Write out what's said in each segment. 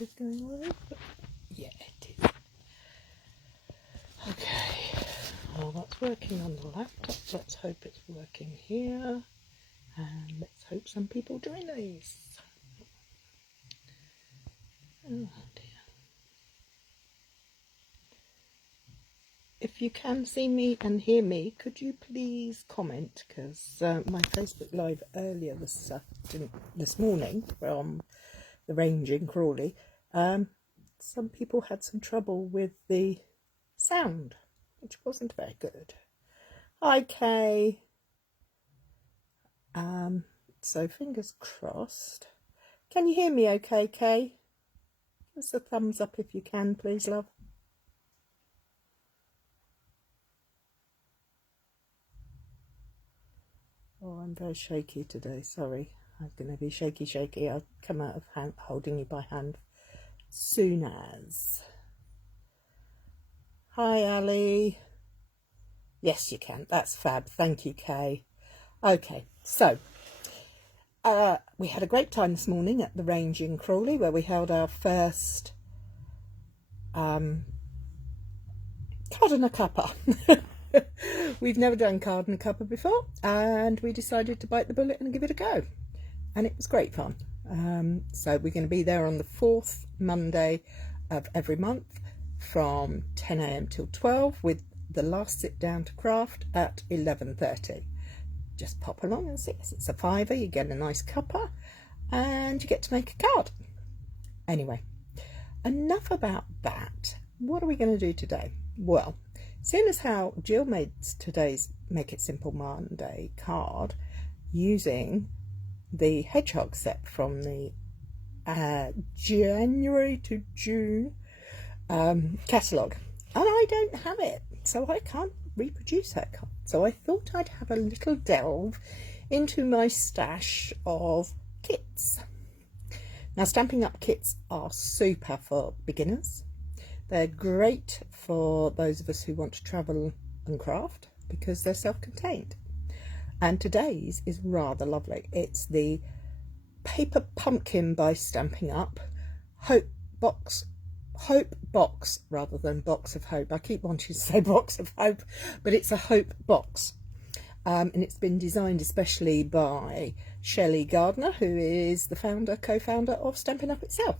is going all right, but yeah, it is. Okay, well that's working on the laptop. Let's hope it's working here, and let's hope some people join these. Oh dear. If you can see me and hear me, could you please comment, because my Facebook Live earlier this morning from the range in Crawley, some people had some trouble with the sound, which wasn't very good. Hi Kay. So fingers crossed. Can you hear me okay, Kay? Give us a thumbs up if you can, please, love. Oh, I'm very shaky today, sorry. I'm going to be shaky. I'll come out of holding you by hand soon as. Hi, Ali. Yes, you can. That's fab. Thank you, Kay. Okay, so we had a great time this morning at the range in Crawley, where we held our first card and a cuppa. We've never done card and a cuppa before, and we decided to bite the bullet and give it a go, and it was great fun. So we're going to be there on the 4th Monday of every month from 10 AM till 12, with the last sit down to craft at 11:30. Just pop along and see us. It's a £5, you get a nice cuppa, and you get to make a card. Anyway, enough about that. What are we going to do today? Well, seeing as how Jill made today's Make It Simple Monday card using the hedgehog set from the January to June catalogue, and I don't have it, so I can't reproduce her card. So I thought I'd have a little delve into my stash of kits. Now, Stampin' Up kits are super for beginners. They're great for those of us who want to travel and craft because they're self-contained. And today's is rather lovely. It's the Paper Pumpkin by Stampin' Up Hope Box rather than Box of Hope. I keep wanting to say Box of Hope, but it's a Hope box. And it's been designed especially by Shelley Gardner, who is the co-founder of Stampin' Up itself.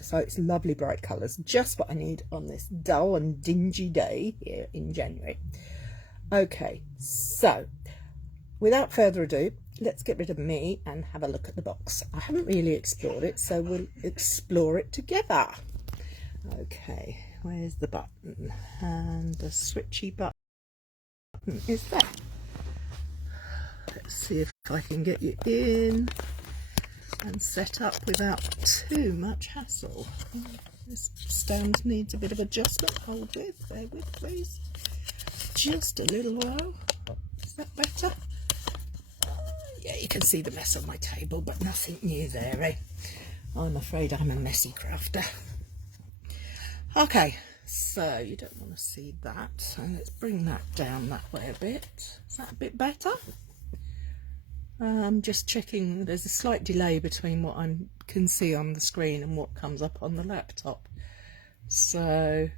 So it's lovely bright colours, just what I need on this dull and dingy day here in January. Okay, so without further ado, let's get rid of me and have a look at the box. I haven't really explored it, so we'll explore it together. Okay, where's the button? And the switchy button is there. Let's see if I can get you in and set up without too much hassle. This stand needs a bit of adjustment. Hold with, bear with please. Just a little while. Is that better? Yeah, you can see the mess on my table, but nothing new there, eh? I'm afraid I'm a messy crafter. Okay, so you don't want to see that, so let's bring that down that way a bit. Is that a bit better? I'm just checking. There's a slight delay between what I can see on the screen and what comes up on the laptop, so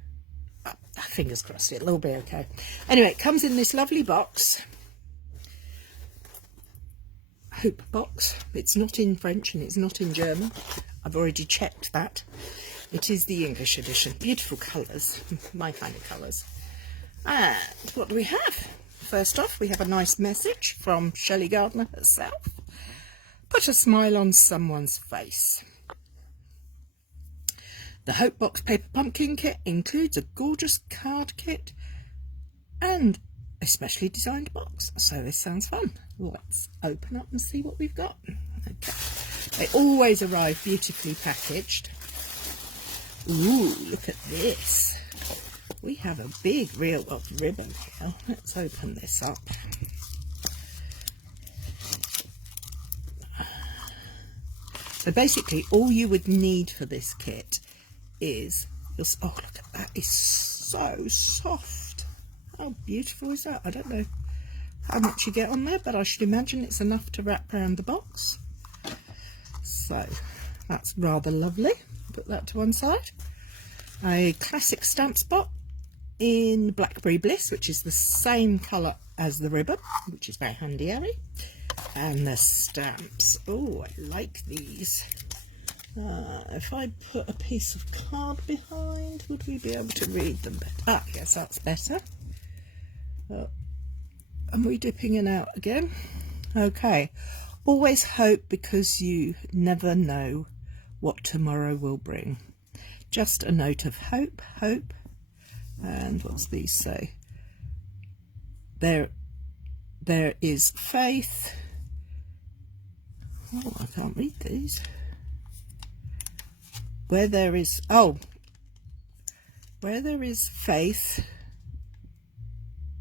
fingers crossed it'll all be okay. Anyway, it comes in this lovely box, Hope box. It's not in French and it's not in German. I've already checked that. It is the English edition. Beautiful colours, my kind of colours. And what do we have? First off, we have a nice message from Shelley Gardner herself. Put a smile on someone's face. The Hope Box Paper Pumpkin kit includes a gorgeous card kit and a specially designed box. So this sounds fun. Let's open up and see what we've got. Okay. They always arrive beautifully packaged. Ooh, look at this. We have a big reel of ribbon here. Let's open this up. So basically all you would need for this kit is this. Oh, look at that. It's so soft. How beautiful is that? I don't know how much you get on there, but I should imagine it's enough to wrap around the box. So that's rather lovely. put that to one side. A classic stamp spot in Blackberry Bliss, which is the same colour as the ribbon, which is very handy, Harry. And the stamps. Oh, I like these. If I put a piece of card behind, would we be able to read them better? Ah, yes, that's better. Am we dipping in out again? Okay. Always hope, because you never know what tomorrow will bring. Just a note of hope, hope. And what's these say? There is faith. Oh, I can't read these. Where there is faith,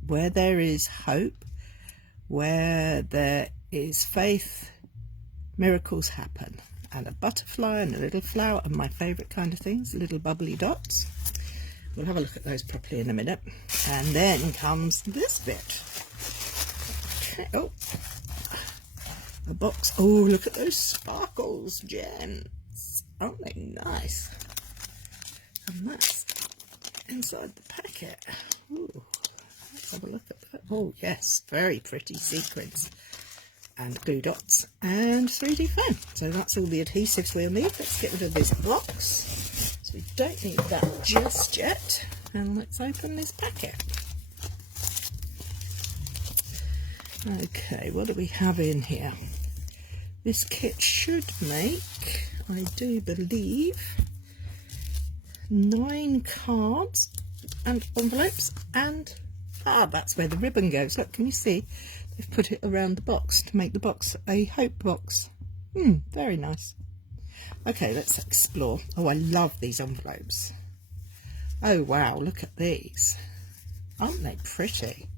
where there is hope, where there is faith, miracles happen. And a butterfly and a little flower, and my favourite kind of things, little bubbly dots. We'll have a look at those properly in a minute. And then comes this bit. Okay. Oh, a box. Oh, look at those sparkles, gems. Aren't they nice? And that's inside the packet. Ooh, let's have a look at that. Oh yes, very pretty sequins and glue dots and 3D foam. So that's all the adhesives we'll need. Let's get rid of this box. So we don't need that just yet. And let's open this packet. Okay, what do we have in here? This kit should make, I do believe, 9 cards and envelopes, and that's where the ribbon goes. Look, can you see? They've put it around the box to make the box a hope box. Very nice. Okay, let's explore. Oh, I love these envelopes. Oh wow, look at these. Aren't they pretty?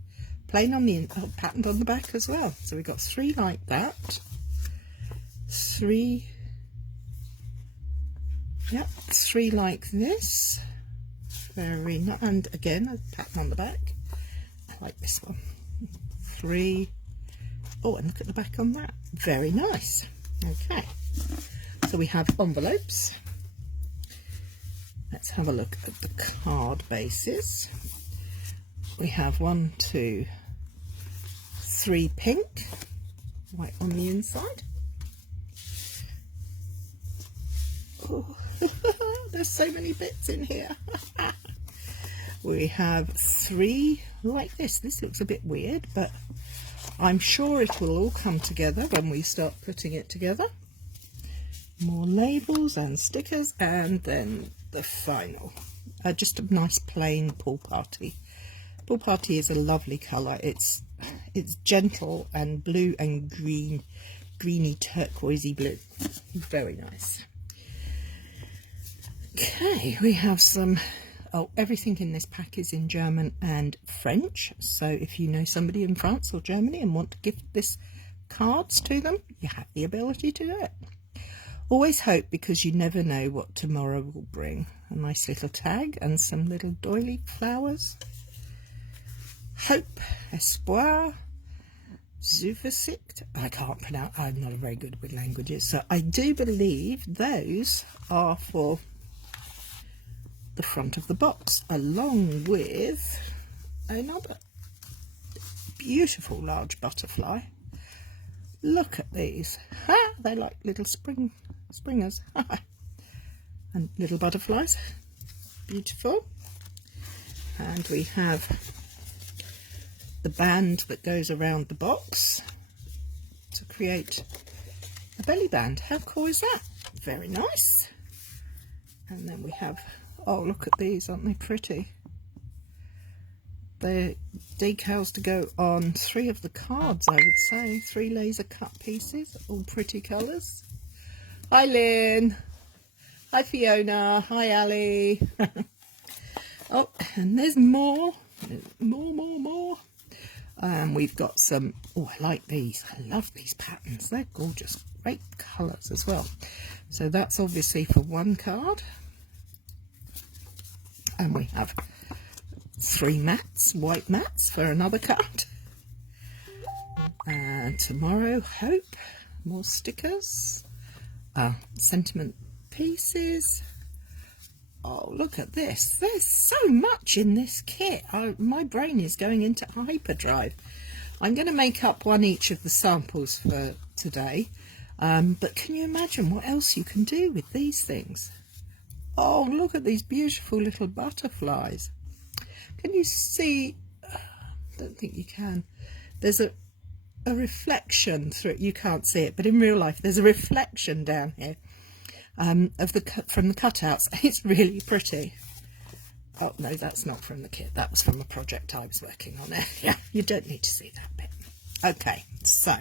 Plain on the patterned on the back as well. So we've got 3 like that. 3 like this. Very nice. And again, a pattern on the back. I like this one. 3. Oh, and look at the back on that. Very nice. Okay. So we have envelopes. Let's have a look at the card bases. We have 1, 2, 3 pink, white on the inside. Oh, there's so many bits in here. We have 3 like this. This looks a bit weird, but I'm sure it will all come together when we start putting it together. More labels and stickers, and then the final. Just a nice plain pool party. Pool party is a lovely colour. It's gentle and blue and green, greeny turquoisey blue. Very nice. Okay, we have some. Oh, everything in this pack is in German and French. So if you know somebody in France or Germany and want to gift this cards to them, you have the ability to do it. Always hope, because you never know what tomorrow will bring. A nice little tag and some little doily flowers. Hope, espoir, Zuversicht. I can't pronounce, I'm not very good with languages. So I do believe those are for the front of the box, along with another beautiful large butterfly. Look at these. They're like little springers. And little butterflies. Beautiful. And we have the band that goes around the box to create a belly band. How cool is that? Very nice. And then we have, oh, look at these, aren't they pretty? They're decals to go on 3 of the cards, I would say. 3 laser cut pieces, all pretty colours. Hi Lynn. Hi Fiona. Hi Ali. Oh, and there's more. More. And we've got some, oh, I like these. I love these patterns. They're gorgeous. Great colours as well. So that's obviously for one card. And we have 3 mats, white mats for another card. And tomorrow, hope, more stickers, sentiment pieces, Oh, look at this. There's so much in this kit. My brain is going into hyperdrive. I'm going to make up one each of the samples for today. But can you imagine what else you can do with these things? Oh, look at these beautiful little butterflies. Can you see? I don't think you can. There's a reflection through it. You can't see it, but in real life there's a reflection down here from the cutouts. It's really pretty. Oh no, that's not from the kit. That was from a project I was working on. Yeah, you don't need to see that bit. Okay, so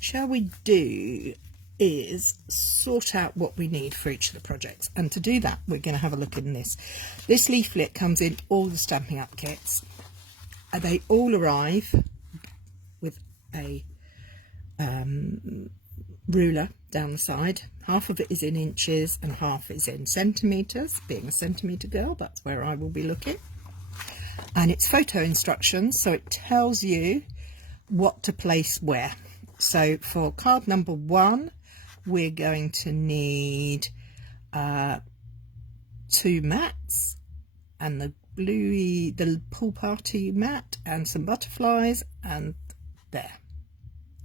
shall we do is sort out what we need for each of the projects, and to do that we're going to have a look in this. This leaflet comes in all the Stampin' Up kits. They all arrive with a ruler down the side. Half of it is in inches and half is in centimetres. Being a centimetre girl, that's where I will be looking. And it's photo instructions, so it tells you what to place where. So for card number 1, we're going to need 2 mats and the pool party mat and some butterflies, and there.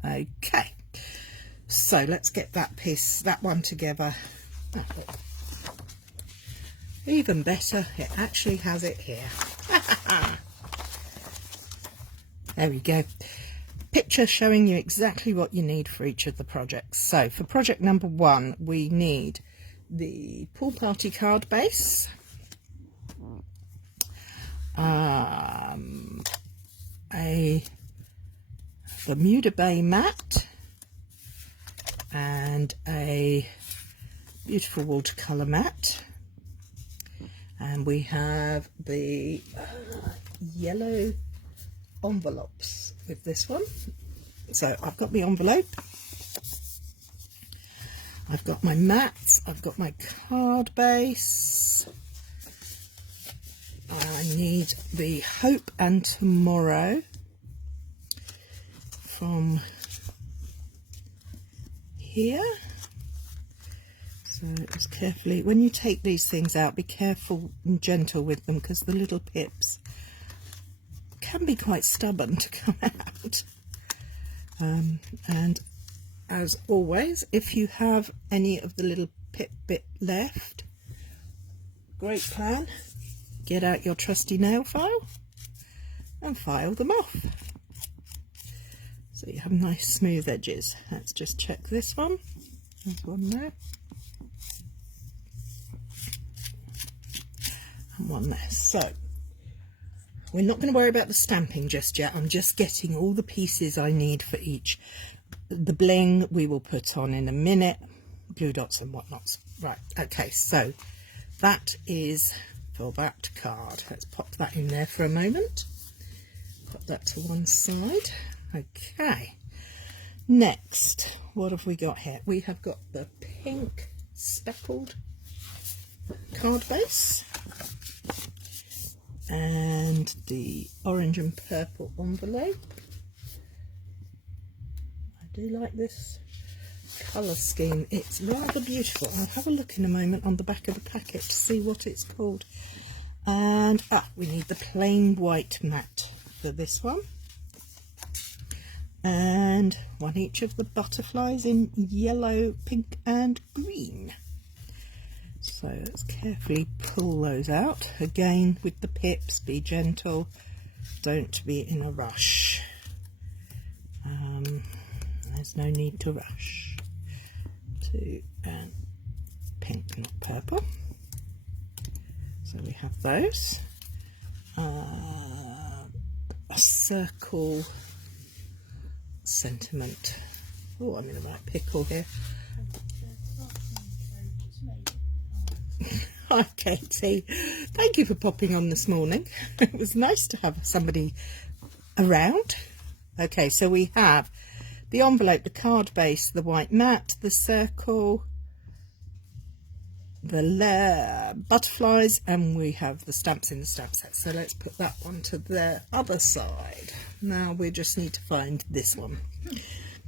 Okay, so let's get that one together. Oh, even better, it actually has it here. There we go. Picture showing you exactly what you need for each of the projects. So for project number 1, we need the pool party card base, Bermuda Bay mat, and a beautiful watercolour mat, and we have the yellow envelopes with this one. So I've got the envelope, I've got my mats, I've got my card base. I need the Hope and Tomorrow from here. So just carefully, when you take these things out, be careful and gentle with them, because the little pips can be quite stubborn to come out. And as always, if you have any of the little pip bit left, great plan. Get out your trusty nail file and file them off, so you have nice smooth edges. Let's just check this one. There's one there and one there. So we're not going to worry about the stamping just yet. I'm just getting all the pieces I need for each. The bling we will put on in a minute, glue dots and whatnots. Right, okay, so that is for that card. Let's pop that in there for a moment. Put that to one side. Okay, next, what have we got here? We have got the pink speckled card base and the orange and purple envelope. I do like this colour scheme. It's rather beautiful. I'll have a look in a moment on the back of the packet to see what it's called. And we need the plain white mat for this one, and one each of the butterflies in yellow, pink and green. So let's carefully pull those out. Again, with the pips, be gentle, don't be in a rush. There's no need to rush. 2 and pink, not purple. So we have those. A circle sentiment. Oh, I'm in the right pickle here. Hi Katie, thank you for popping on this morning. It was nice to have somebody around. Okay, so we have the envelope, the card base, the white mat, the circle, the butterflies, and we have the stamps in the stamp set. So let's put that one to the other side. Now we just need to find this one.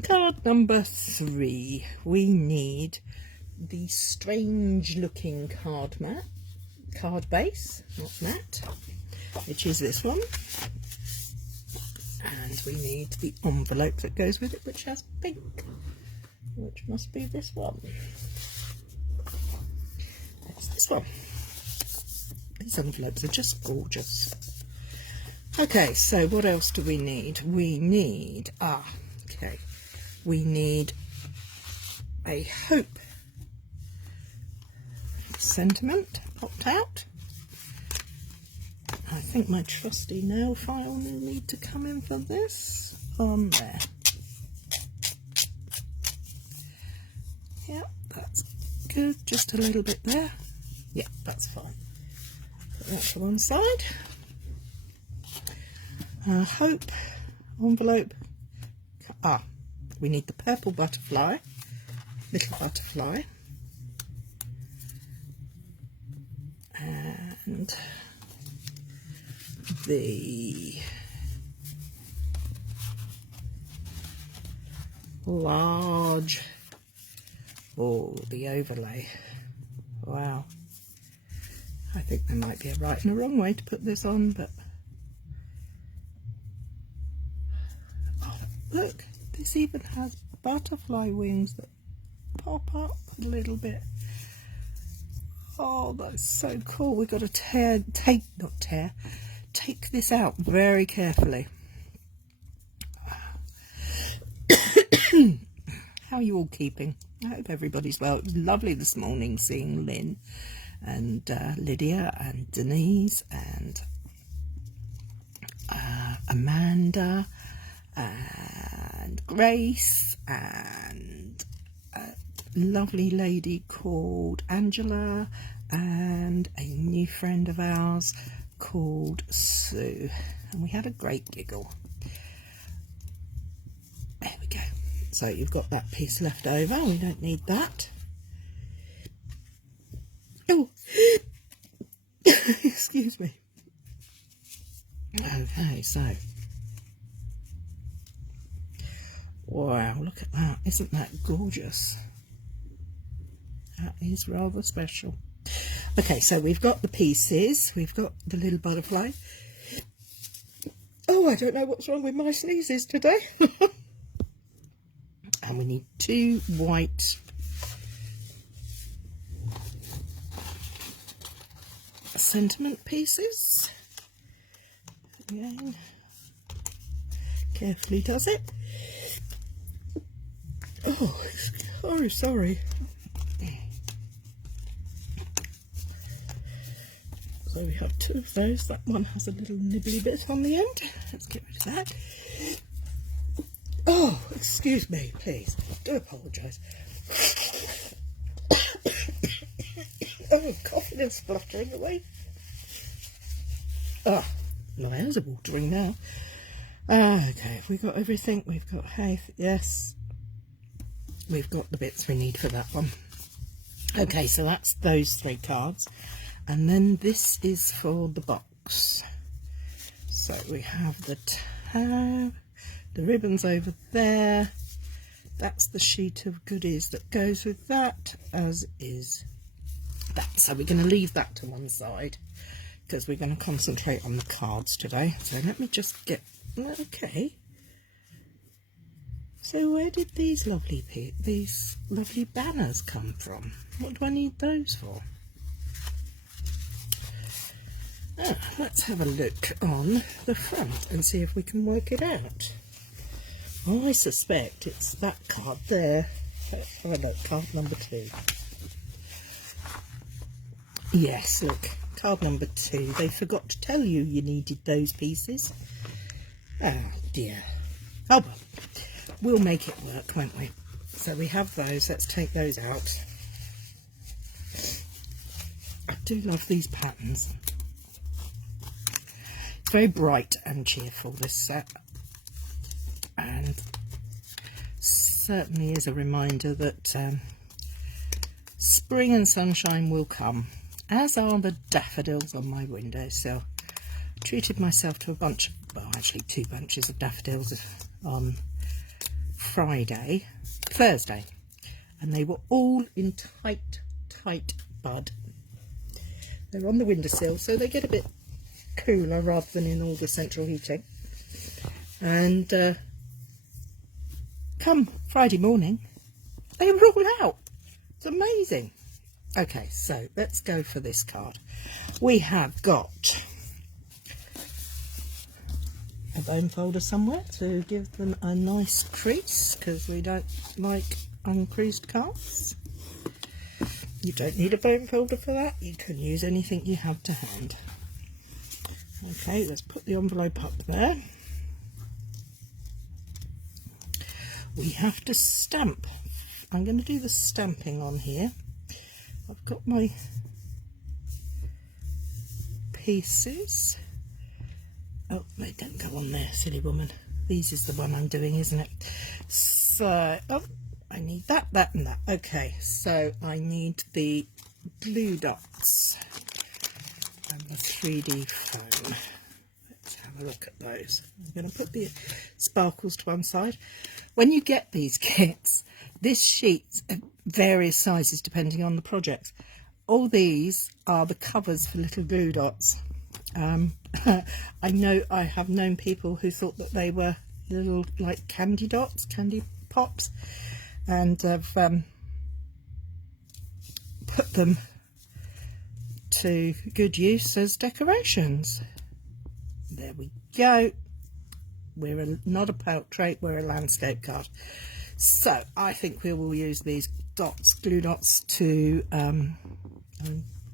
Card number 3. We need the strange looking card mat. card base, not that, which is this one. And we need the envelope that goes with it, which has pink, which must be this one. It's this one. These envelopes are just gorgeous. Okay, so what else do we need? We need, we need a hope sentiment popped out. I think my trusty nail file will need to come in for this. On there. Yeah, that's good. Just a little bit there. Yeah, that's fine. Put that to one side. Hope envelope. We need the purple butterfly, little butterfly, and the large, the overlay. Wow, I think there might be a right and a wrong way to put this on, but look, this even has butterfly wings that pop up a little bit. Oh, that's so cool. We've got to take this out very carefully. How are you all keeping? I hope everybody's well. It was lovely this morning seeing Lynn and Lydia and Denise and Amanda and Grace and a lovely lady called Angela and a new friend of ours called Sue, and we had a great giggle. There we go. So you've got that piece left over. We don't need that. Oh, excuse me. Okay, so wow, look at that. Isn't that gorgeous? That is rather special. Okay, so we've got the pieces. We've got the little butterfly. Oh, I don't know what's wrong with my sneezes today. And we need 2 white sentiment pieces. Again, carefully does it. Oh, sorry. So we have 2 of those. That one has a little nibbly bit on the end. Let's get rid of that. Oh, excuse me, please. Do apologise. Oh, coughing and spluttering away. My hands are watering now. Okay, have we got everything? We've got hay, yes. We've got the bits we need for that one. Okay, so that's those 3 cards. And then this is for the box. So we have the tab, the ribbons over there. That's the sheet of goodies that goes with that, as is that. So we're going to leave that to one side because we're going to concentrate on the cards today. So let me just get, okay. So where did these lovely banners come from? What do I need those for? Let's have a look on the front and see if we can work it out. I suspect it's that card there. Let's have a look, card number 2. Yes, look, card number 2. They forgot to tell you you needed those pieces. Oh dear. Oh well, we'll make it work, won't we? So we have those. Let's take those out. I do love these patterns. It's very bright and cheerful, this set, and certainly is a reminder that spring and sunshine will come, as are the daffodils on my windowsill. I treated myself to a bunch, well actually 2 bunches of daffodils on Thursday, and they were all in tight bud. They're on the windowsill, so they get a bit cooler rather than in all the central heating. And come Friday morning, they were all out. It's amazing. Okay, so let's go for this card. We have got a bone folder somewhere to give them a nice crease, because we don't like uncreased cards. You don't need a bone folder for that. You can use anything you have to hand. Okay, let's put the envelope up there. We have to stamp. I'm going to do the stamping on here. I've got my pieces. Oh, they don't go on there, silly woman. These is the one I'm doing, isn't it? So, oh, I need that, that and that. Okay, so I need the glue dots and the 3D foam. Let's have a look at those. I'm going to put the sparkles to one side. When you get these kits, this sheet's of various sizes depending on the project. All these are the covers for little glue dots. I know I have known people who thought that they were little like candy dots, candy pops, and have put them to good use as decorations. There we go. We're not a portrait, we're a landscape card. So I think we will use these dots, glue dots, to I'm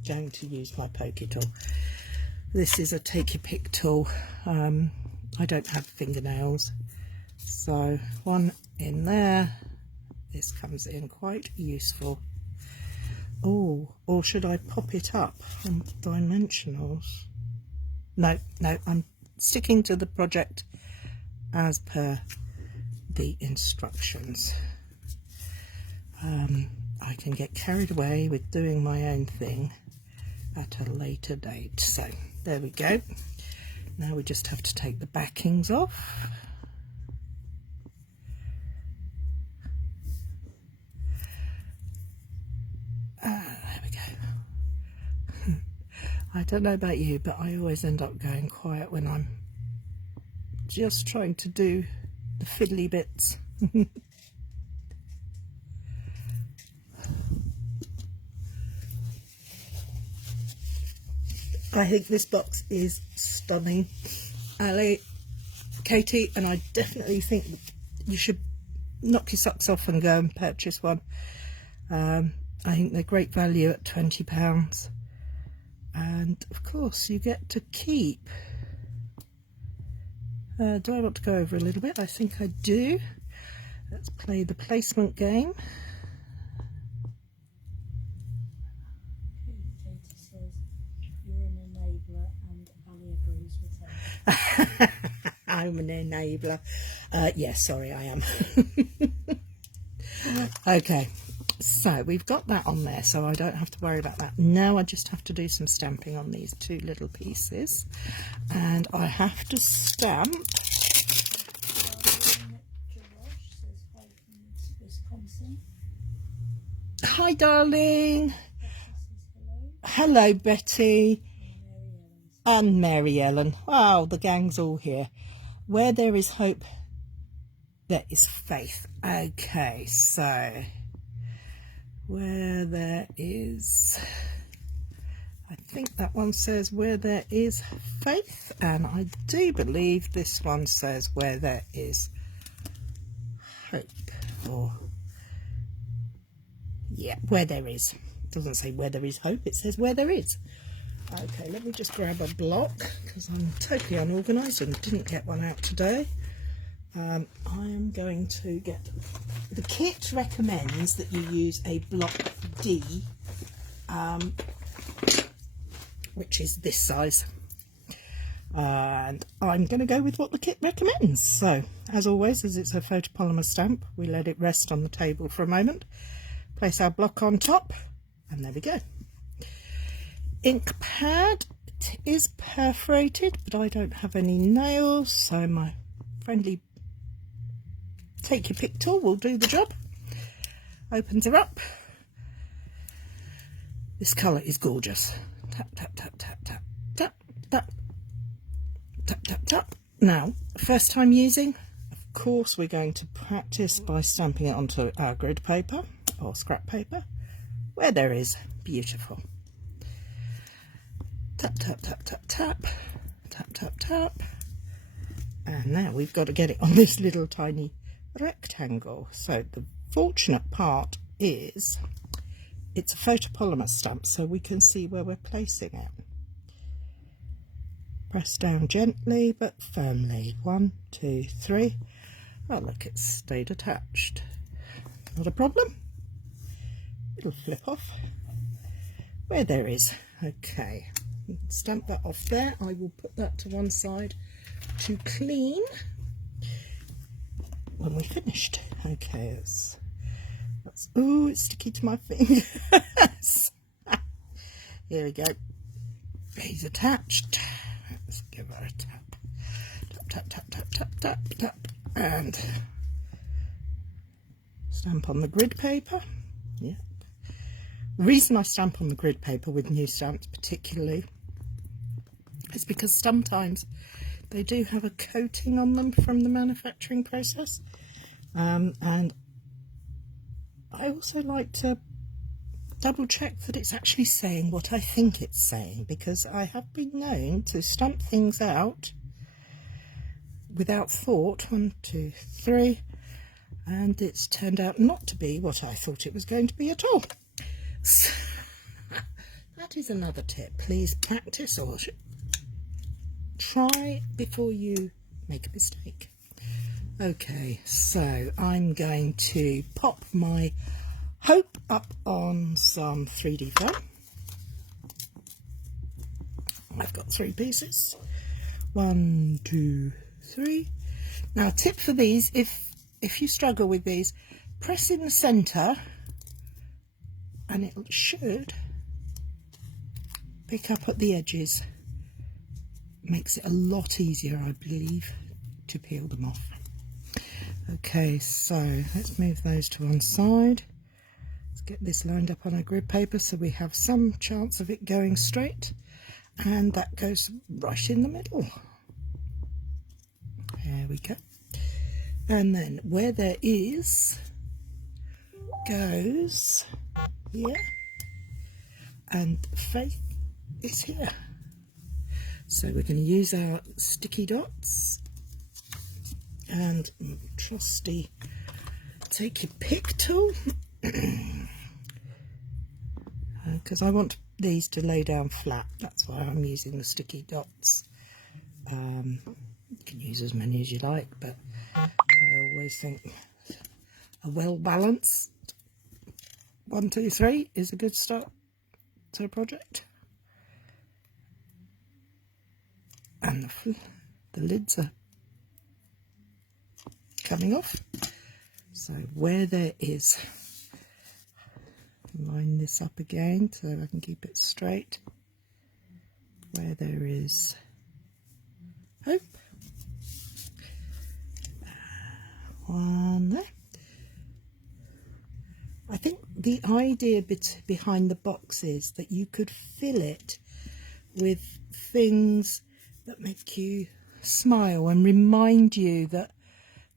going to use my pokey tool. This is a take your pick tool. I don't have fingernails, so one in there. This comes in quite useful. Oh, or should I pop it up on dimensionals? No, I'm sticking to the project as per the instructions. I can get carried away with doing my own thing at a later date. So there we go. Now we just have to take the backings off. There we go. I don't know about you, but I always end up going quiet when I'm just trying to do the fiddly bits. I think this box is stunning, Ali, Katie, and I definitely think you should knock your socks off and go and purchase one. I think they're great value at £20, and of course you get to keep. Do I want to go over a little bit? I think I do. Let's play the placement game. Katie says you're an enabler and Ali agrees with her. I'm an enabler. Yes, sorry, I am. Okay, so we've got that on there, so I don't have to worry about that. Now I just have to do some stamping on these two little pieces, and I have to stamp. Hi, darling. Hello, Betty. And Mary Ellen. Wow, the gang's all here. Where there is hope, there is faith. Okay, so where there is, I think that one says where there is faith, and I do believe this one says where there is hope, or yeah, where there is. It doesn't say where there is hope, it says where there is. Okay, let me just grab a block because I'm totally unorganised and didn't get one out today. I am going to get, the kit recommends that you use a block D, which is this size, and I'm going to go with what the kit recommends. So as always, as it's a photopolymer stamp, we let it rest on the table for a moment, place our block on top, and there we go. Ink pad, it is perforated, but I don't have any nails, so my friendly take your pick tool will do the job. Opens her up. This colour is gorgeous. Tap, tap, tap, tap, tap, tap, tap, tap, tap, tap. Now, first time using, of course we're going to practice by stamping it onto our grid paper or scrap paper where there is. Beautiful. Tap, tap, tap, tap, tap, tap, tap, tap. And now we've got to get it on this little tiny rectangle. So the fortunate part is it's a photopolymer stamp, so we can see where we're placing it. Press down gently but firmly. 1, 2, 3. Oh look, it's stayed attached. Not a problem. It'll flip off where there is. Okay, stamp that off there. I will put that to one side to clean when we're finished. Okay, that's oh, it's sticky to my fingers. Here we go. He's attached. Let's give her a tap. Tap, tap, tap, tap, tap, tap, tap. And stamp on the grid paper. Yeah. The reason I stamp on the grid paper with new stamps particularly is because sometimes they do have a coating on them from the manufacturing process. And I also like to double check that it's actually saying what I think it's saying, because I have been known to stamp things out without thought. 1, 2, 3, and it's turned out not to be what I thought it was going to be at all. So, that is another tip. Please practice or try before you make a mistake. Okay, so I'm going to pop my hope up on some 3D foam. I've got 3 pieces. 1, 2, 3. Now, a tip for these, if you struggle with these, press in the centre and it should pick up at the edges. Makes it a lot easier, I believe, to peel them off. Okay, so let's move those to one side. Let's get this lined up on our grid paper so we have some chance of it going straight, and that goes right in the middle. There we go. And then where there is goes here, and Faith is here. So we're going to use our sticky dots and trusty take your pick tool, because I want these to lay down flat. That's why I'm using the sticky dots. You can use as many as you like, but I always think a well-balanced 1, 2, 3 is a good start to a project. And the lids are coming off, so where there is, line this up again so I can keep it straight. Where there is hope, one there. I think the idea behind the box is that you could fill it with things that make you smile and remind you that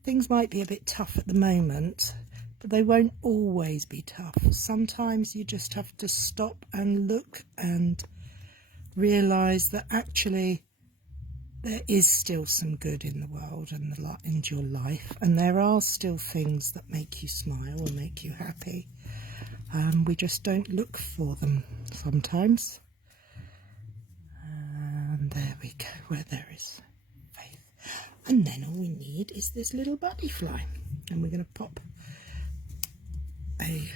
things might be a bit tough at the moment, but they won't always be tough. Sometimes you just have to stop and look and realise that actually there is still some good in the world and in your life, and there are still things that make you smile and make you happy. We just don't look for them sometimes. And there we go, where there is Faith. And then all we need is this little butterfly, and we're going to pop a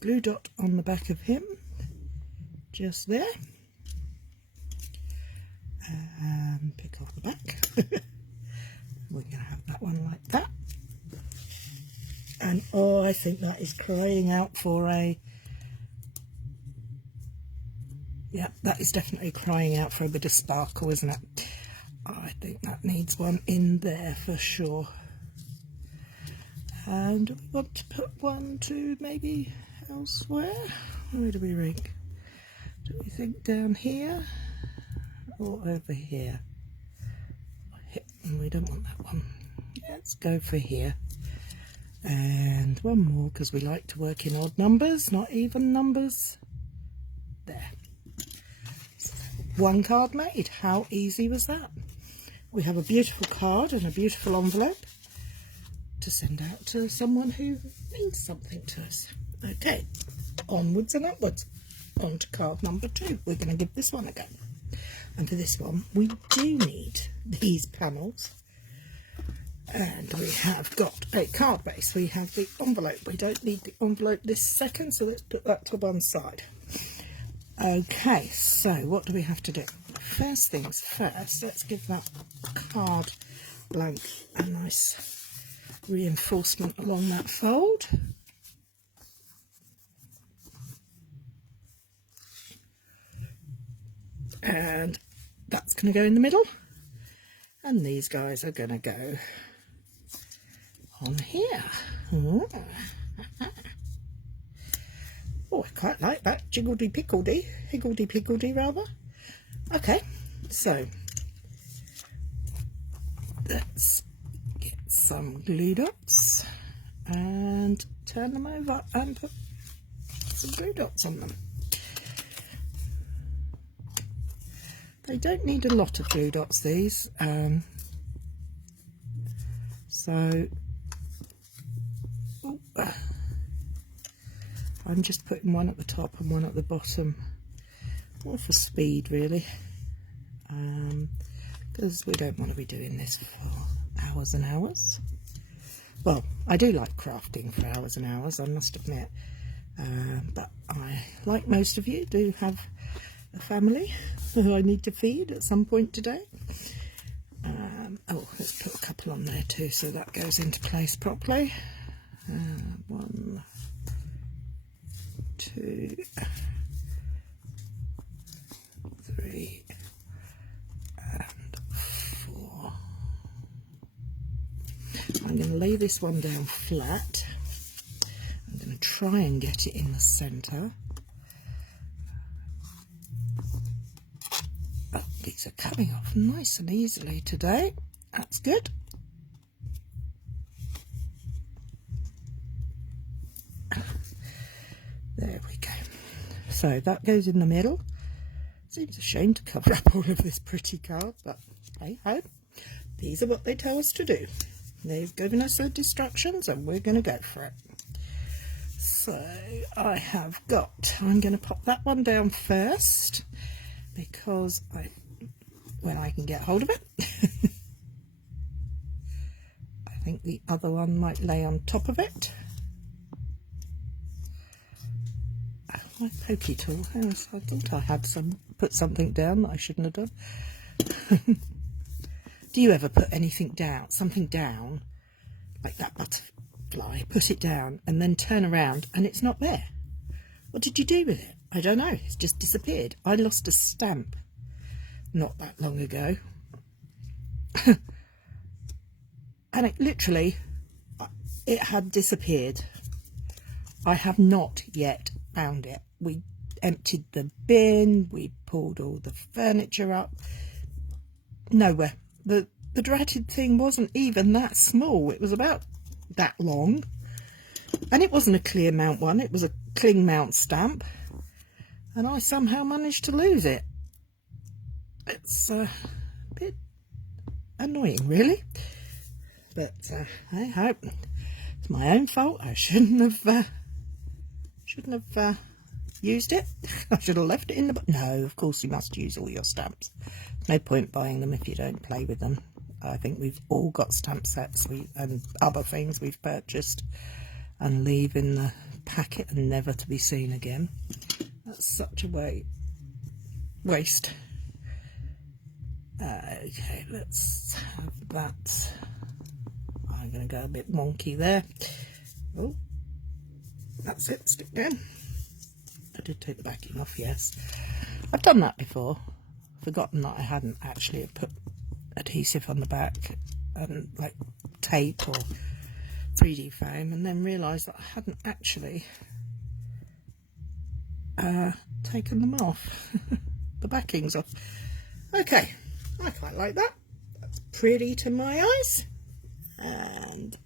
glue dot on the back of him, just there, and pick off the back. We're going to have that one like that, and oh, I think that is crying out for a, yeah, that is definitely crying out for a bit of sparkle, isn't it? I think that needs one in there for sure. And do we want to put one to maybe elsewhere? Where do we ring? Do we think down here? or over here? We don't want that one. Let's go for here. And one more, because we like to work in odd numbers, not even numbers. There. So, one card made. How easy was that? We have a beautiful card and a beautiful envelope to send out to someone who means something to us. Okay, onwards and upwards. On to card number 2. We're going to give this one a go. And for this one, we do need these panels. And we have got a card base. We have the envelope. We don't need the envelope this second, so let's put that to one side. Okay, so what do we have to do? First things first, let's give that card blank a nice reinforcement along that fold. And that's going to go in the middle. And these guys are going to go on here. Ooh. Oh, I quite like that. Jiggledy-pickledy. Higgledy-piggledy, rather. Okay, so let's get some glue dots and turn them over and put some glue dots on them. They don't need a lot of glue dots, these. So I'm just putting one at the top and one at the bottom, more for speed really, because we don't want to be doing this for hours and hours. Well, I do like crafting for hours and hours, I must admit, but I, like most of you, do have a family who I need to feed at some point today. Oh, let's put a couple on there too, so that goes into place properly. 1, 2, 3, and 4. I'm going to lay this one down flat. I'm going to try and get it in the centre. Oh, these are coming off nice and easily today. That's good. There we go. So that goes in the middle. Seems a shame to cover up all of this pretty card, but hey ho, these are what they tell us to do. They've given us their instructions and we're going to go for it. So I have got, I'm going to pop that one down first because when I can get hold of it. I think the other one might lay on top of it. My pokey tool. I thought I had put something down that I shouldn't have done. Do you ever put anything down, something down, like that butterfly, put it down and then turn around and it's not there? What did you do with it? I don't know, it's just disappeared. I lost a stamp not that long ago. And it literally, it had disappeared. I have not yet found it. We emptied the bin, we pulled all the furniture up, nowhere. The dratted thing wasn't even that small, it was about that long, and it wasn't a clear mount one, it was a cling mount stamp, and I somehow managed to lose it. It's a bit annoying really, but I hope it's my own fault. I shouldn't have used it. I should have left it in the... No, of course you must use all your stamps. No point buying them if you don't play with them. I think we've all got stamp sets and other things we've purchased and leave in the packet and never to be seen again. That's such a waste. Okay, let's have that. I'm going to go a bit wonky there. Oh, that's it, stick down. I did take the backing off, yes. I've done that before. Forgotten that I hadn't actually put adhesive on the back and like tape or 3D foam, and then realised that I hadn't actually taken them off. The backings off. Okay, I quite like that. That's pretty to my eyes. And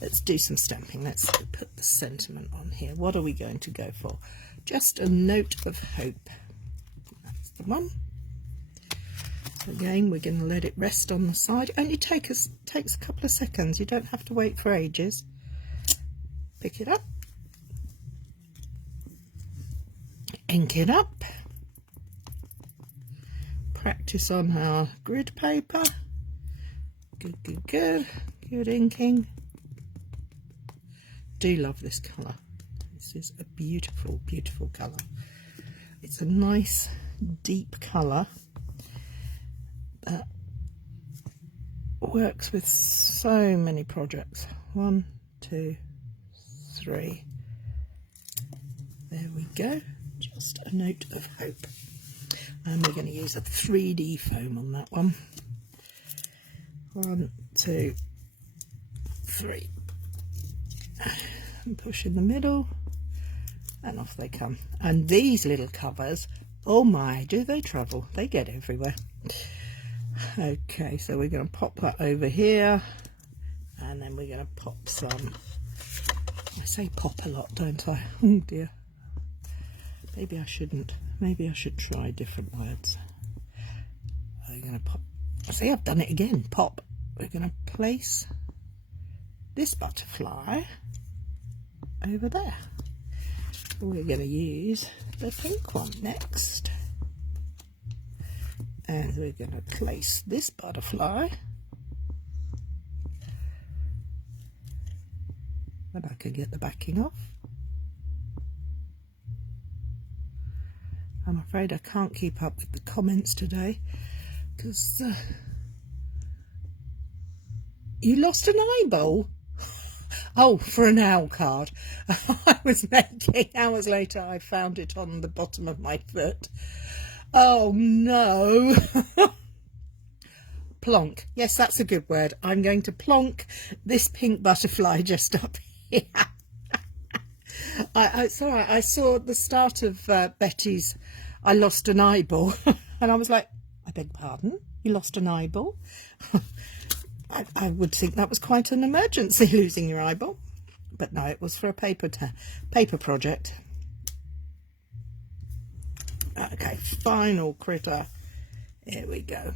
let's do some stamping. Let's put the sentiment on here. What are we going to go for? Just a note of hope. That's the one. So again, we're going to let it rest on the side. Only takes a couple of seconds. You don't have to wait for ages. Pick it up. Ink it up. Practice on our grid paper. Good, good, good. Good inking. Do love this colour. This is a beautiful, beautiful colour. It's a nice deep colour that works with so many projects. 1, 2, 3. There we go. Just a note of hope. And we're going to use a 3D foam on that one. 1, 2, 3. And push in the middle. And off they come. And these little covers, oh my, do they travel? They get everywhere. Okay, so we're going to pop that over here. And then we're going to pop some. I say pop a lot, don't I? Oh dear. Maybe I shouldn't. Maybe I should try different words. I'm going to pop. See, I've done it again. Pop. We're going to place this butterfly over there. We're going to use the pink one next. And we're going to place this butterfly. And I can get the backing off. I'm afraid I can't keep up with the comments today because you lost an eyeball. Oh, for an owl card. I was making, hours later I found it on the bottom of my foot. Oh no. Plonk. Yes, that's a good word. I'm going to plonk this pink butterfly just up here. It's all right. I saw at the start of Betty's I lost an eyeball and I was like, I beg pardon, you lost an eyeball? I would think that was quite an emergency, losing your eyeball. But no, it was for a paper project. Okay, final critter. Here we go.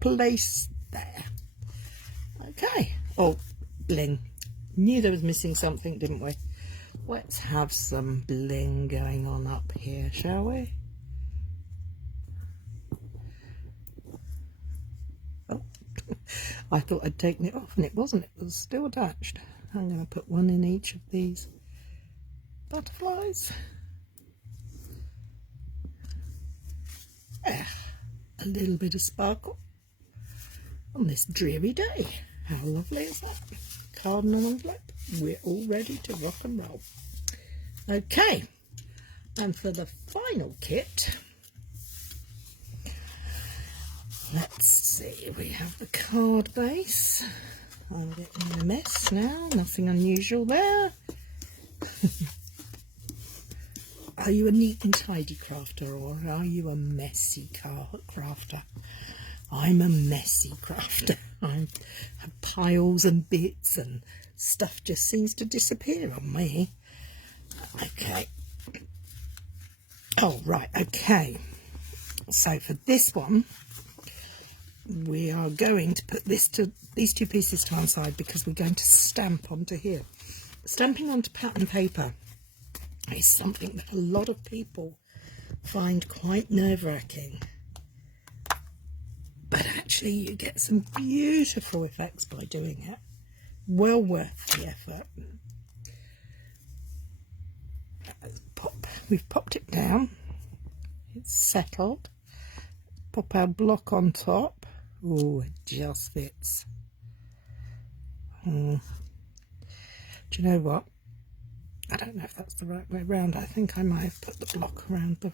Place there. Okay. Oh, bling. Knew there was missing something, didn't we? Let's have some bling going on up here, shall we? Oh, I thought I'd taken it off and it wasn't. It was still attached. I'm going to put one in each of these butterflies. A little bit of sparkle on this dreary day. How lovely is that? Card and an envelope. We're all ready to rock and roll. Okay, and for the final kit, let's see, we have the card base. I'm getting a mess now, nothing unusual there. Are you a neat and tidy crafter, or are you a messy crafter? I'm a messy crafter. I have piles and bits and stuff just seems to disappear on me. Okay. Oh, right. Okay. So for this one, we are going to put these two pieces to one side because we're going to stamp onto here. Stamping onto pattern paper is something that a lot of people find quite nerve-wracking. But actually you get some beautiful effects by doing it. Well worth the effort. We've popped it down. It's settled. Pop our block on top. Oh, it just fits. Do you know what? I don't know if that's the right way round. I think I might have put the block around the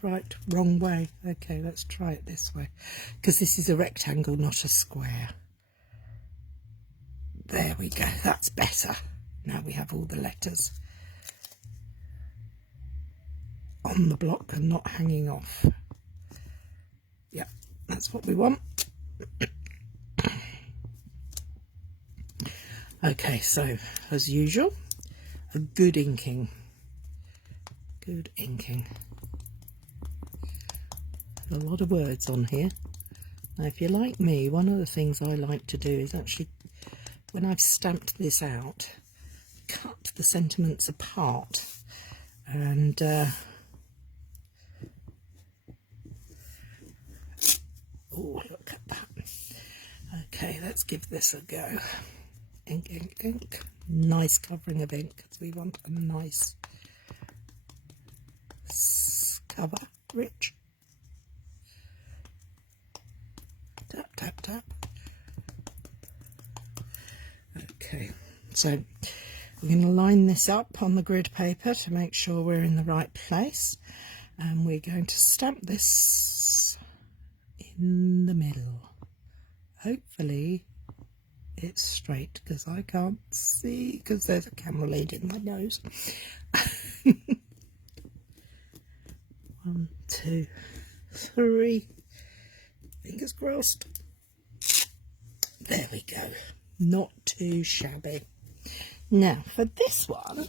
wrong way. Okay, let's try it this way. Because this is a rectangle, not a square. There we go. That's better. Now we have all the letters on the block and not hanging off. Yeah, that's what we want. Okay, so as usual, a good inking. Good inking. A lot of words on here. Now, if you're like me, one of the things I like to do is actually, when I've stamped this out, cut the sentiments apart. And oh, look at that. Okay, let's give this a go. Ink, ink, ink. Nice covering of ink, because we want a nice cover, rich. Tap, tap, tap. Okay, so we're going to line this up on the grid paper to make sure we're in the right place, and we're going to stamp this in the middle. Hopefully it's straight, because I can't see, because there's a camera lead in my nose. 1, 2, 3. Fingers crossed. There we go. Not too shabby. Now for this one,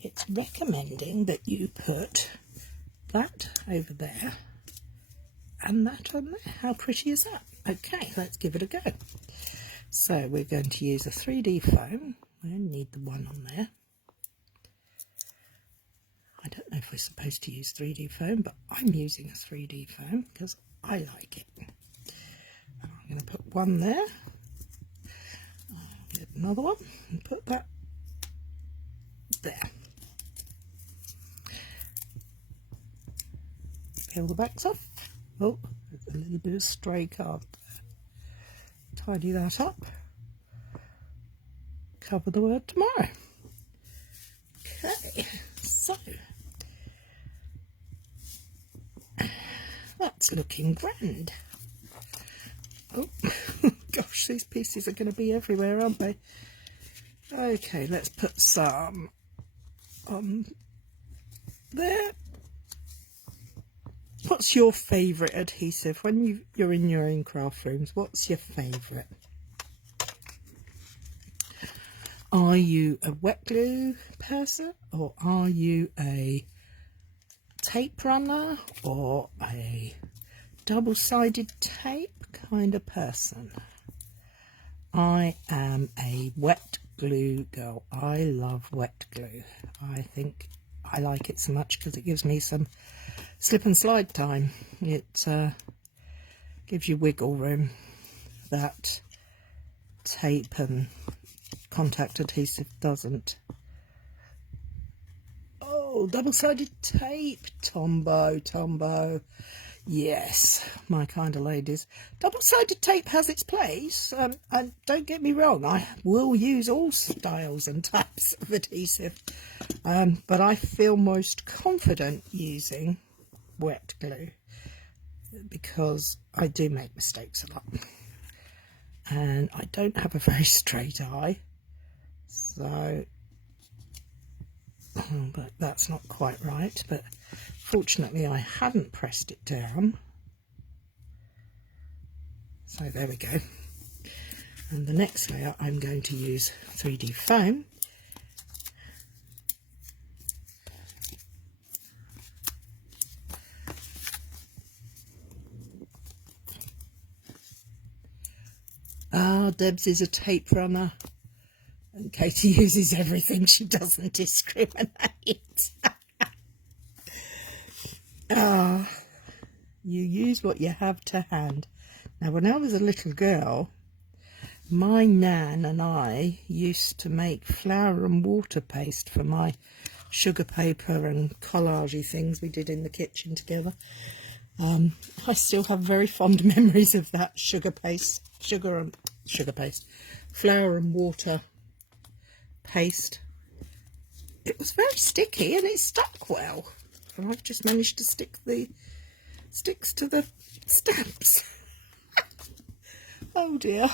it's recommending that you put that over there and that on there. How pretty is that? Okay, let's give it a go. So we're going to use a 3D foam. We only need the one on there. I don't know if we're supposed to use 3D foam, but I'm using a 3D foam because I like it. I'm going to put one there. Get another one and put that there. Peel the backs off. Oh, there's a little bit of stray card there. Tidy that up. Cover the word tomorrow. Okay, so that's looking grand. Oh, gosh, these pieces are going to be everywhere, aren't they? Okay, let's put some on there. What's your favourite adhesive when you're in your own craft rooms? What's your favourite? Are you a wet glue person, or are you a tape runner, or a double-sided tape kind of person? I am a wet glue girl. I love wet glue. I think I like it so much because it gives me some slip and slide time. It gives you wiggle room that tape and contact adhesive doesn't. Oh, double-sided tape, Tombow. Yes, my kind of ladies. Double-sided tape has its place, and don't get me wrong, I will use all styles and types of adhesive, but I feel most confident using wet glue because I do make mistakes a lot, and I don't have a very straight eye, so but that's not quite right. But fortunately I hadn't pressed it down, so there we go. And the next layer I'm going to use 3D foam. Debs is a tape runner, and Katie uses everything. She doesn't discriminate. You use what you have to hand. Now, when I was a little girl, my nan and I used to make flour and water paste for my sugar paper and collagey things we did in the kitchen together. I still have very fond memories of that flour and water paste. It was very sticky and it stuck well, and I've just managed to stick the sticks to the stamps. Oh dear.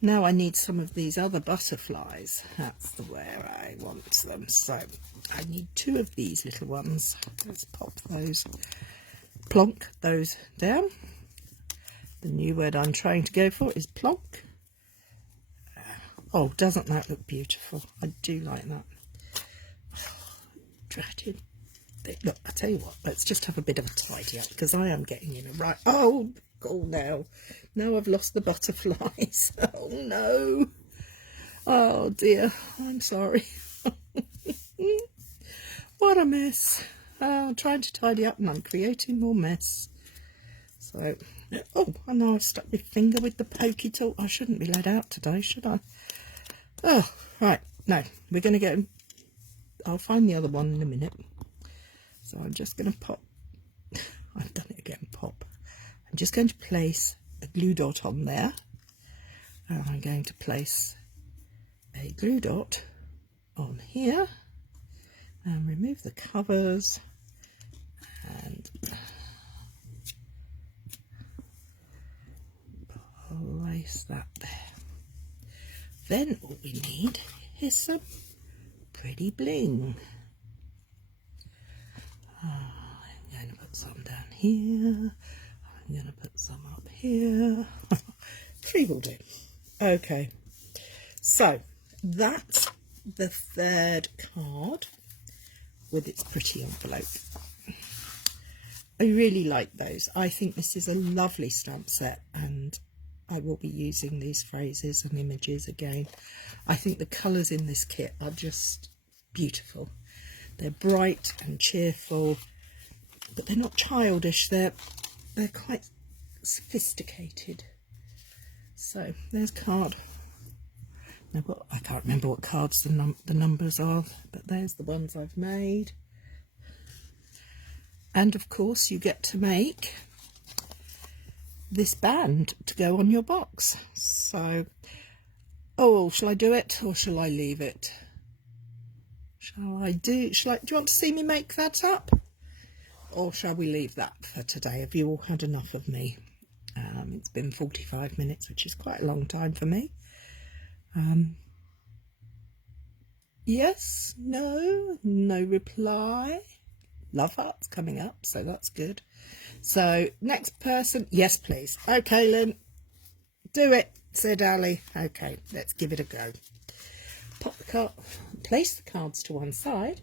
Now I need some of these other butterflies. That's the where I want them. So I need 2 of these little ones. Let's pop those plonk those down. The new word I'm trying to go for is plonk. Oh, doesn't that look beautiful? I do like that. Dratted. Look, I tell you what, let's just have a bit of a tidy up, because I am getting in a right... Oh, God, now. Now I've lost the butterflies. Oh, no. Oh, dear. I'm sorry. What a mess. I'm trying to tidy up and I'm creating more mess. So, oh, I know I've stuck my finger with the pokey tool. I shouldn't be let out today, should I? Oh, right. No, we're going to go... I'll find the other one in a minute. So I'm just going to pop... I've done it again, pop. I'm just going to place a glue dot on there. And I'm going to place a glue dot on here. And remove the covers. And place that there. Then all we need is some pretty bling. I'm going to put some down here. I'm going to put some up here. 3 will do. Okay, so that's the third card with its pretty envelope. I really like those. I think this is a lovely stamp set, and I will be using these phrases and images again. I think the colours in this kit are just beautiful. They're bright and cheerful, but they're not childish. They're quite sophisticated. So there's card. Now, I can't remember what cards the numbers are, but there's the ones I've made. And of course you get to make this band to go on your box. So, oh, shall I do it or shall I leave it? Do you want to see me make that up? Or shall we leave that for today? Have you all had enough of me? It's been 45 minutes, which is quite a long time for me. Yes, no reply. Love hearts coming up, so that's good. So, next person, yes please. Okay, Lynn, do it, said Ali. Okay, let's give it a go. Pop the card, place the cards to one side.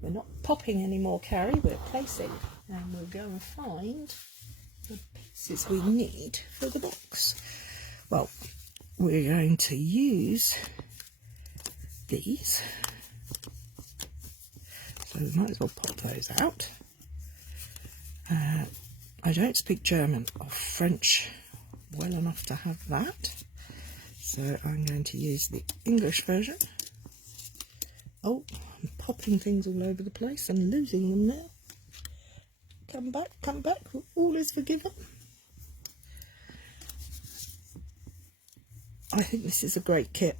We're not popping anymore, Cary, we're placing. And we'll go and find the pieces we need for the box. Well, we're going to use these. So we might as well pop those out. I don't speak German or French well enough to have that. So I'm going to use the English version. Oh, I'm popping things all over the place and losing them now. Come back, all is forgiven. I think this is a great kit.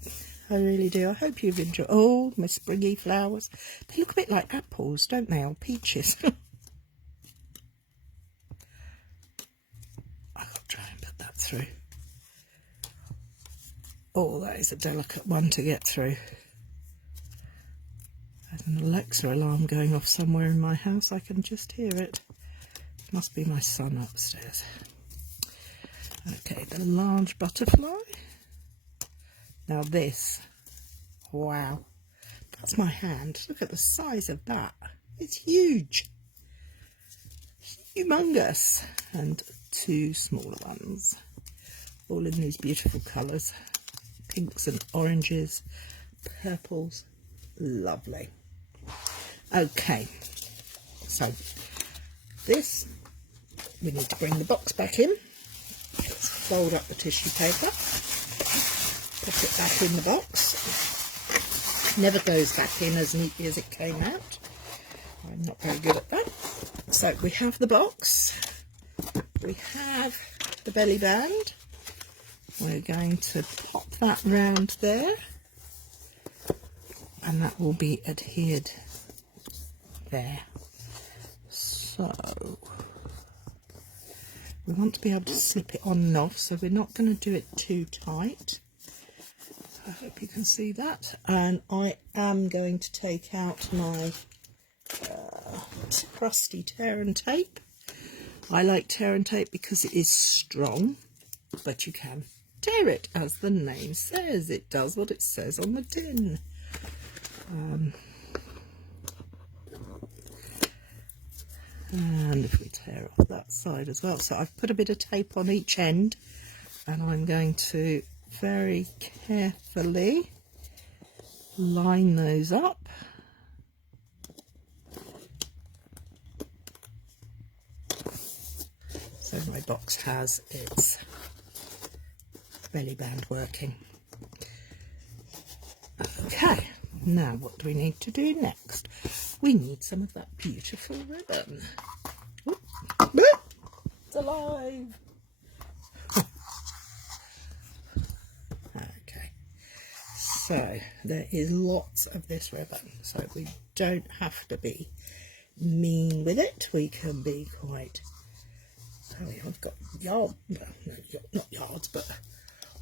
I really do. I hope you've enjoyed. Oh, my springy flowers. They look a bit like apples, don't they, or peaches? I've got to try and put that through. Oh, that is a delicate one to get through. There's an Alexa alarm going off somewhere in my house. I can just hear it. Must be my son upstairs. Okay, the large butterfly. Now this, wow, that's my hand. Look at the size of that. It's huge. Humongous. And 2 smaller ones. All in these beautiful colours. Pinks and oranges, purples. Lovely. Okay, so this, we need to bring the box back in. Let's fold up the tissue paper. Put it back in the box. Never goes back in as neatly as it came out. I'm not very good at that. So we have the box. We have the belly band. We're going to pop that round there. And that will be adhered there. So we want to be able to slip it on and off, so we're not going to do it too tight. I hope you can see that. And I am going to take out my crusty tear and tape, I like tear and tape because it is strong, but you can tear it, as the name says. It does what it says on the tin. And if we tear off that side as well. So I've put a bit of tape on each end, and I'm going to very carefully line those up. So my box has its belly band working. Okay, now what do we need to do next? We need some of that beautiful ribbon. Oop, oop, it's alive! Okay, so there is lots of this ribbon, so we don't have to be mean with it. We can be quite... Sorry, I've got not yards, but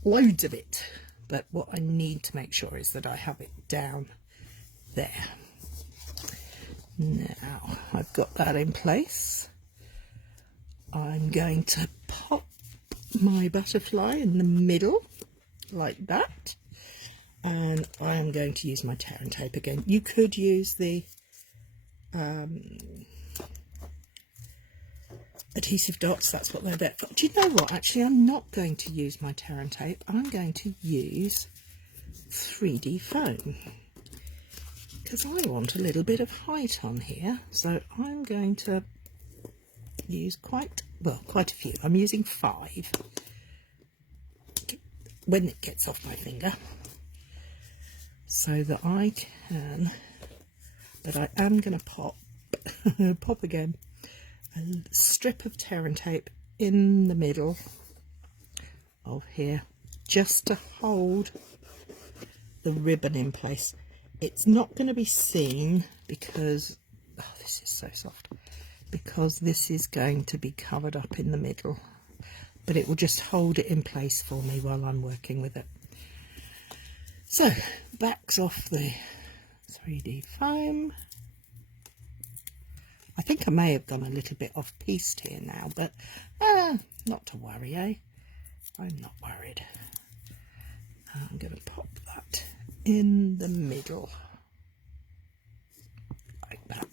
loads of it. But what I need to make sure is that I have it down there. Now I've got that in place. I'm going to pop my butterfly in the middle like that, and I am going to use my tear and tape again. You could use the adhesive dots, that's what they're there for. Do you know what? Actually, I'm not going to use my tear and tape. I'm going to use 3D foam because I want a little bit of height on here. So I'm going to use quite a few. I'm using 5 when it gets off my finger, so that I can. But I am going to pop again. A strip of tear and tape in the middle of here, just to hold the ribbon in place. It's not going to be seen because this is so soft, because this is going to be covered up in the middle, but it will just hold it in place for me while I'm working with it. So backs off the 3D foam. I think I may have gone a little bit off-piste here now, but not to worry, eh? I'm not worried. I'm going to pop that in the middle, like that.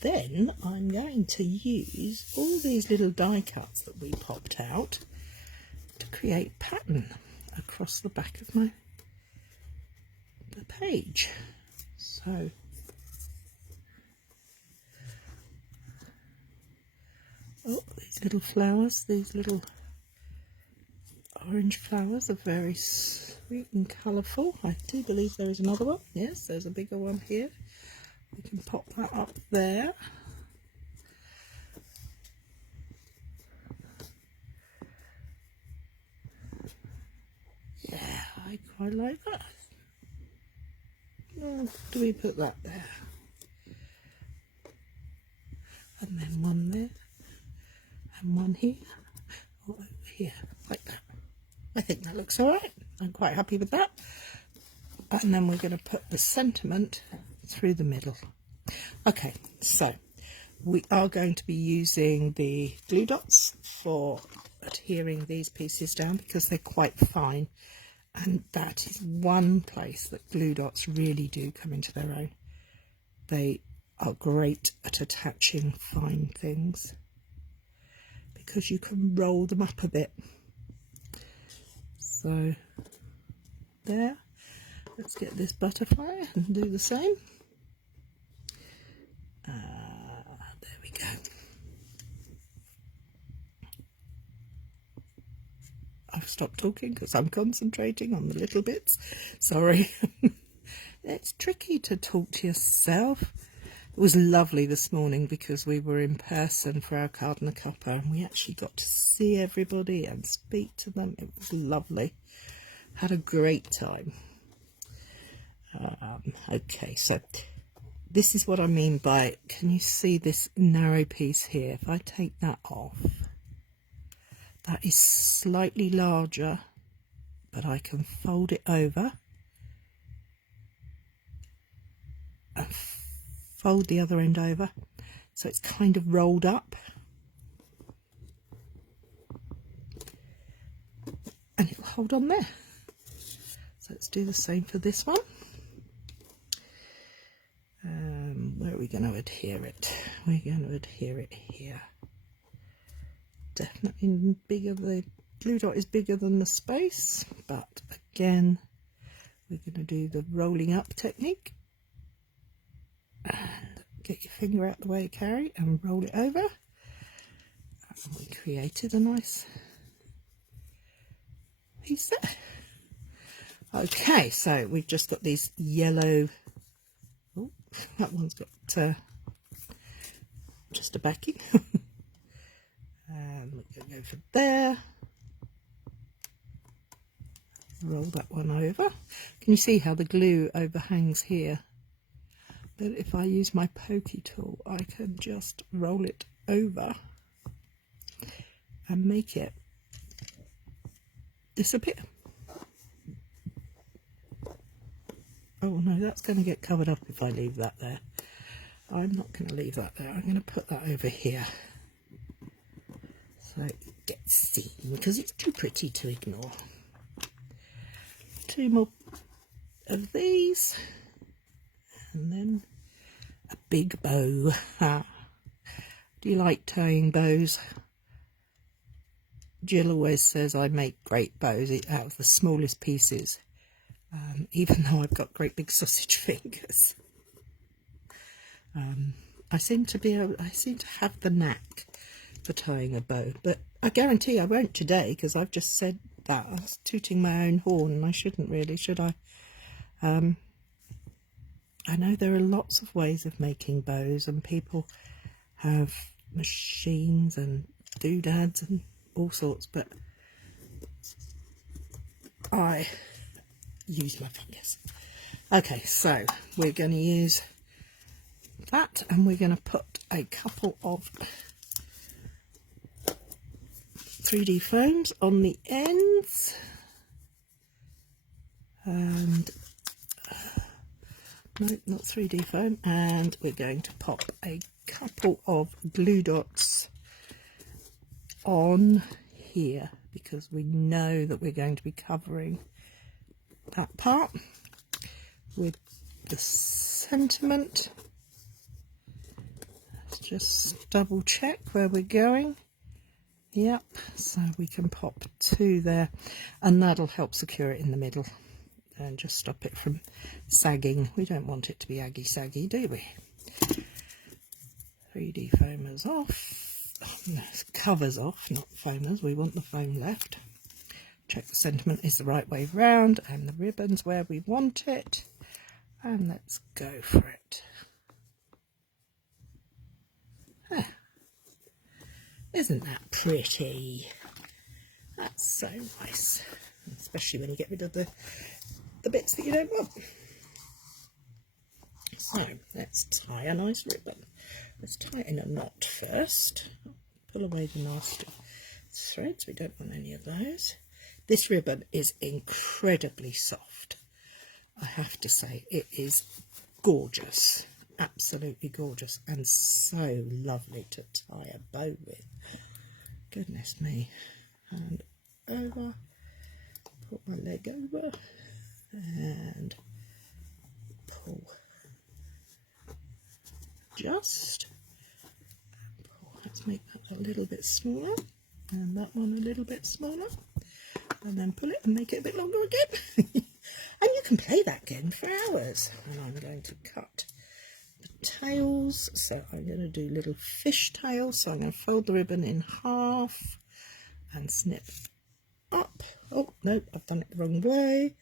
Then I'm going to use all these little die cuts that we popped out to create pattern across the back of the page. So these little flowers, these little orange flowers are very sweet and colourful. I do believe there is another one. Yes, there's a bigger one here. We can pop that up there. Yeah, I quite like that. Do we put that there? And then one there. And one here, or over here, like that. I think that looks all right. I'm quite happy with that. And then we're going to put the sentiment through the middle. Okay, so we are going to be using the glue dots for adhering these pieces down because they're quite fine. And that is one place that glue dots really do come into their own. They are great at attaching fine things, because you can roll them up a bit. So there, let's get this butterfly and do the same. There we go. I've stopped talking because I'm concentrating on the little bits. Sorry. It's tricky to talk to yourself. It was lovely this morning because we were in person for our card and a copper, and we actually got to see everybody and speak to them. It was lovely. Had a great time. Okay, so this is what I mean by, can you see this narrow piece here? If I take that off, that is slightly larger, but I can fold it over and fold the other end over, so it's kind of rolled up. hold on there. So let's do the same for this one. Where are we going to adhere it? We're going to adhere it here. Definitely bigger, the glue dot is bigger than the space, but again, we're going to do the rolling up technique. And get your finger out the way, Cary, and roll it over. And we created a nice piece there. Okay, so we've just got these yellow, oh, that one's got just a backing. And we're going to go for there. Roll that one over. Can you see how the glue overhangs here? But if I use my pokey tool, I can just roll it over and make it disappear. Oh no, that's going to get covered up if I leave that there. I'm not going to leave that there. I'm going to put that over here so it gets seen, because it's too pretty to ignore. 2 more of these, and then a big bow. Do you like tying bows? Jill always says I make great bows out of the smallest pieces, even though I've got great big sausage fingers. I seem to have the knack for tying a bow, but I guarantee I won't today, because I've just said that. I was tooting my own horn, and I shouldn't really, should I? I know there are lots of ways of making bows, and people have machines and doodads and all sorts, but I use my fingers. Okay, so we're going to use that, and we're going to put a couple of 3D foams on the ends, and no, not 3D foam, and we're going to pop a couple of glue dots on here, because we know that we're going to be covering that part with the sentiment. Let's just double check where we're going. Yep, so we can pop 2 there, and that'll help secure it in the middle and just stop it from sagging. We don't want it to be aggy saggy, do we? 3D foamers off. Oh, no, covers off, not foamers. We want the foam left. Check the sentiment is the right way round, and the ribbon's where we want it, and let's go for it. Ah. Isn't that pretty? That's so nice, especially when you get rid of the bits that you don't want. So let's tie a nice ribbon. Let's tie it in a knot first. Pull away the nasty threads, we don't want any of those. This ribbon is incredibly soft, I have to say. It is gorgeous, absolutely gorgeous, and so lovely to tie a bow with. Goodness me. And over, put my leg over and pull just, pull. Let's make that a little bit smaller, and that one a little bit smaller, and then pull it and make it a bit longer again. And you can play that game for hours. And I'm going to cut the tails, so I'm going to do little fish tails. So I'm going to fold the ribbon in half and snip up. Oh no, I've done it the wrong way.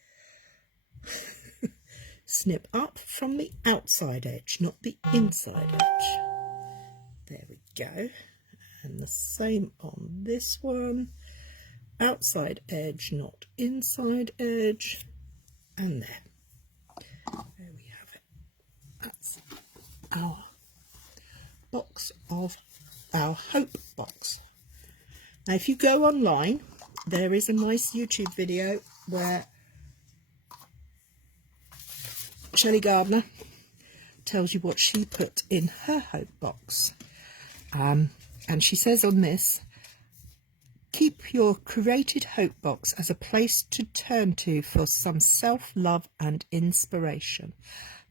Snip up from the outside edge, not the inside edge. There we go. And the same on this one. Outside edge, not inside edge. And there we have it. That's our box of our hope box. Now if you go online, there is a nice YouTube video where Shelley Gardner tells you what she put in her hope box, and she says on this, Keep your created hope box as a place to turn to for some self-love and inspiration.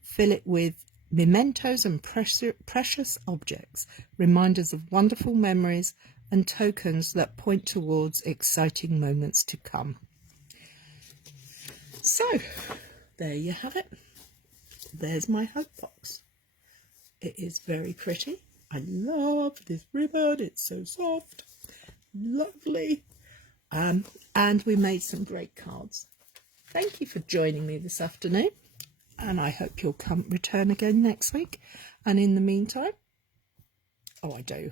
Fill it with mementos and precious objects, reminders of wonderful memories and tokens that point towards exciting moments to come. So, there you have it. There's my hope box. It is very pretty. I love this ribbon. It's so soft. Lovely. And we made some great cards. Thank you for joining me this afternoon. And I hope you'll return again next week. And in the meantime, oh, I do.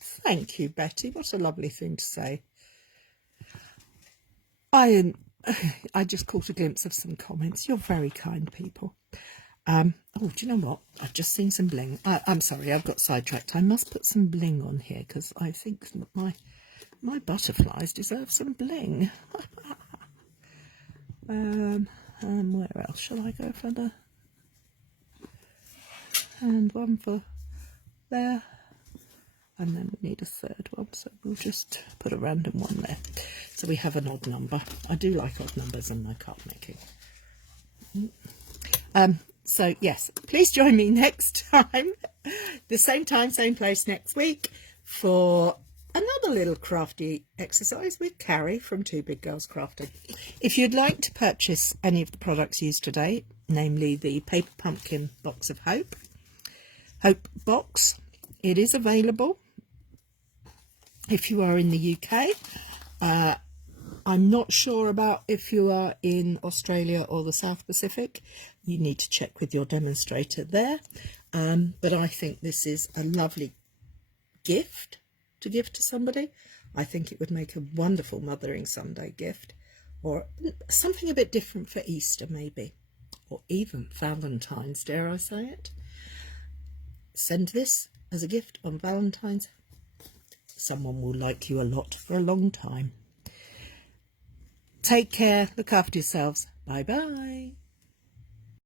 Thank you, Betty. What a lovely thing to say. I just caught a glimpse of some comments. You're very kind people. Oh, do you know what? I've just seen some bling. I'm sorry, I've got sidetracked. I must put some bling on here because I think that my butterflies deserve some bling. And where else shall I go for the... And one for there. And then we need a third one, so we'll just put a random one there. So we have an odd number. I do like odd numbers in my card making. So yes, please join me next time, the same time, same place next week for another little crafty exercise with Cary from Two Big Girls Crafting. If you'd like to purchase any of the products used today, namely the Paper Pumpkin Box of Hope box, it is available if you are in the UK. I'm not sure about if you are in Australia or the South Pacific. You need to check with your demonstrator there. But I think this is a lovely gift to give to somebody. I think it would make a wonderful Mothering Sunday gift, or something a bit different for Easter maybe, or even Valentine's, dare I say it. Send this as a gift on Valentine's. Someone will like you a lot for a long time. Take care, look after yourselves. Bye bye.